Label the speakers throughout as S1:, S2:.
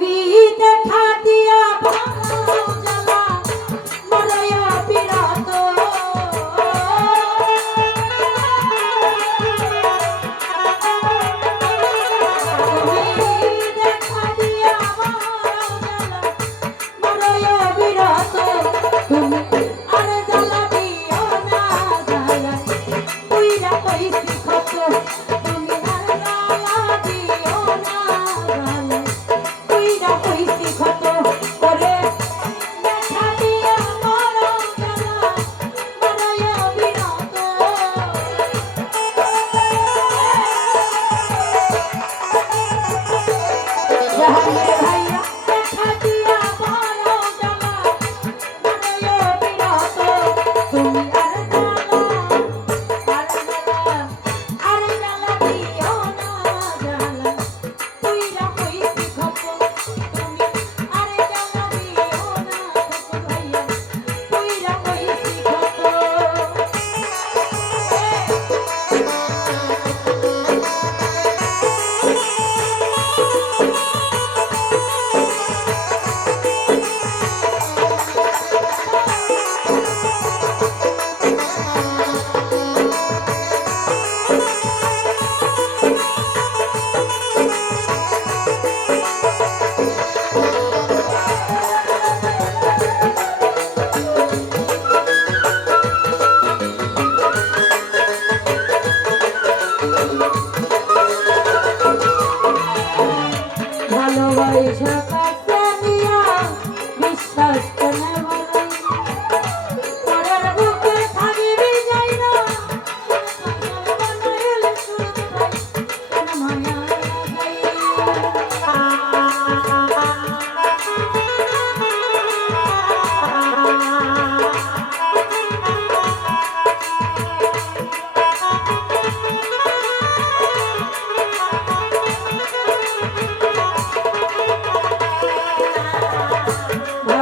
S1: baby.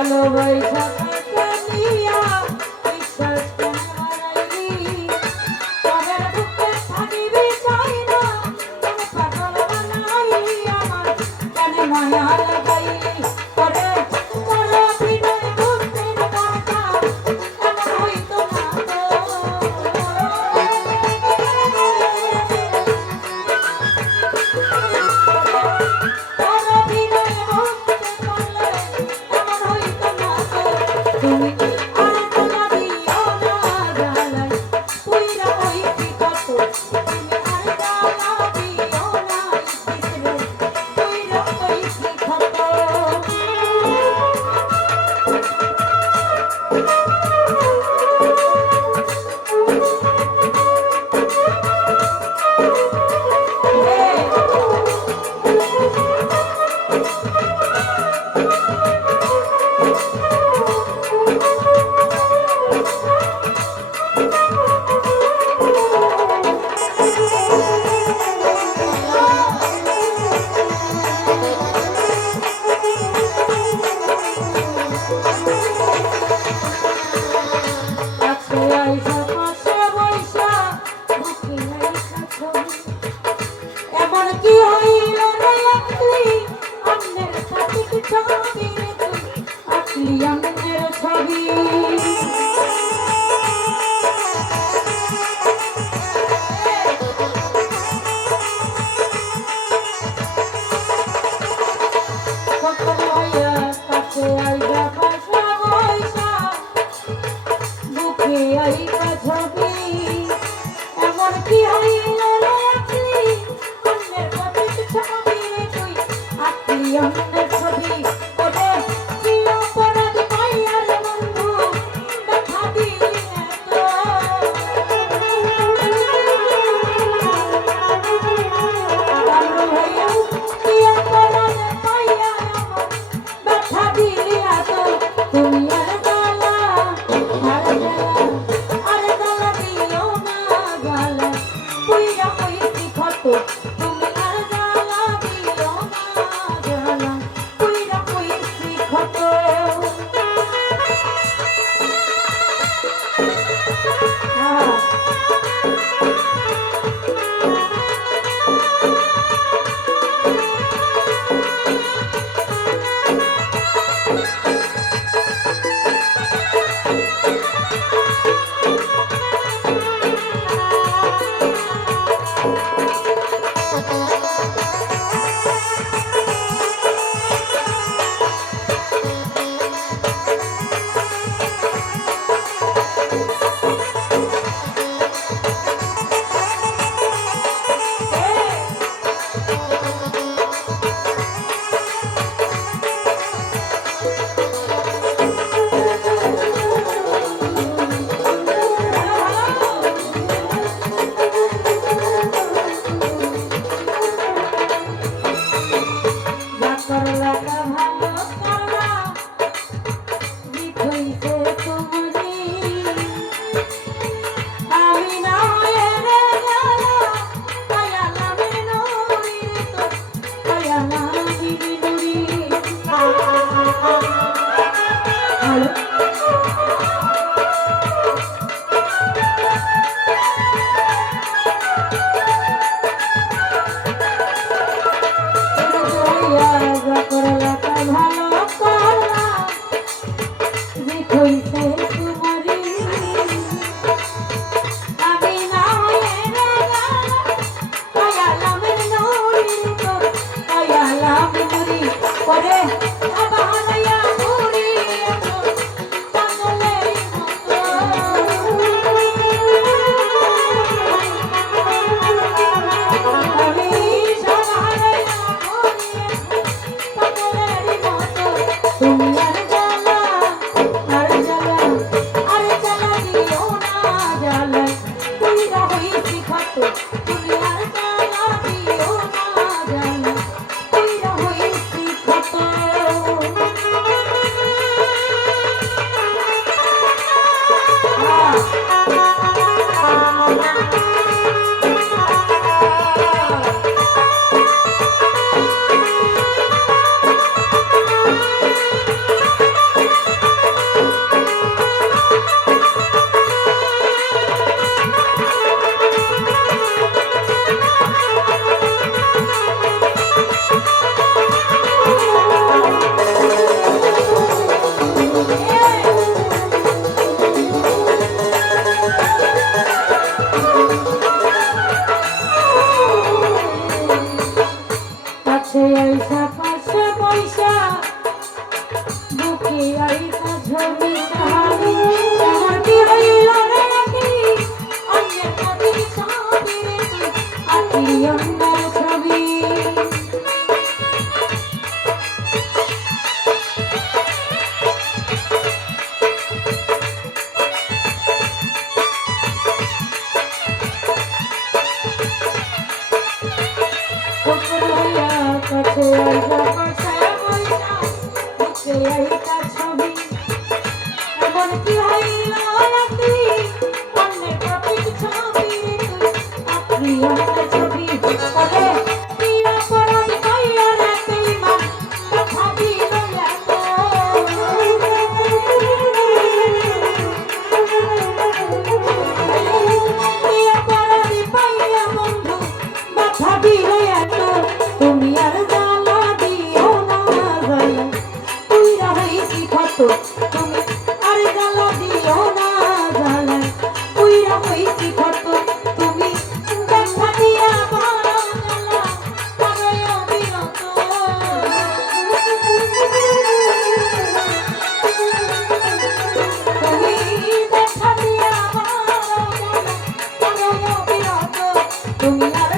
S1: ভালোবাসা তুমি আর 一样。তুই রহইছি love it.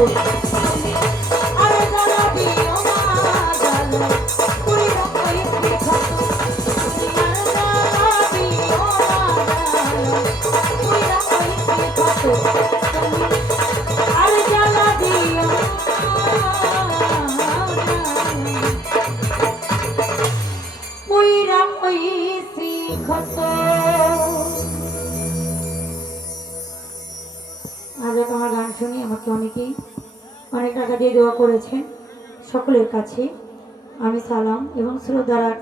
S1: করবো
S2: দিয়ে করেছেন সকলের কাছে। আমি সালাম এবং শ্রদ্ধা রাখছি।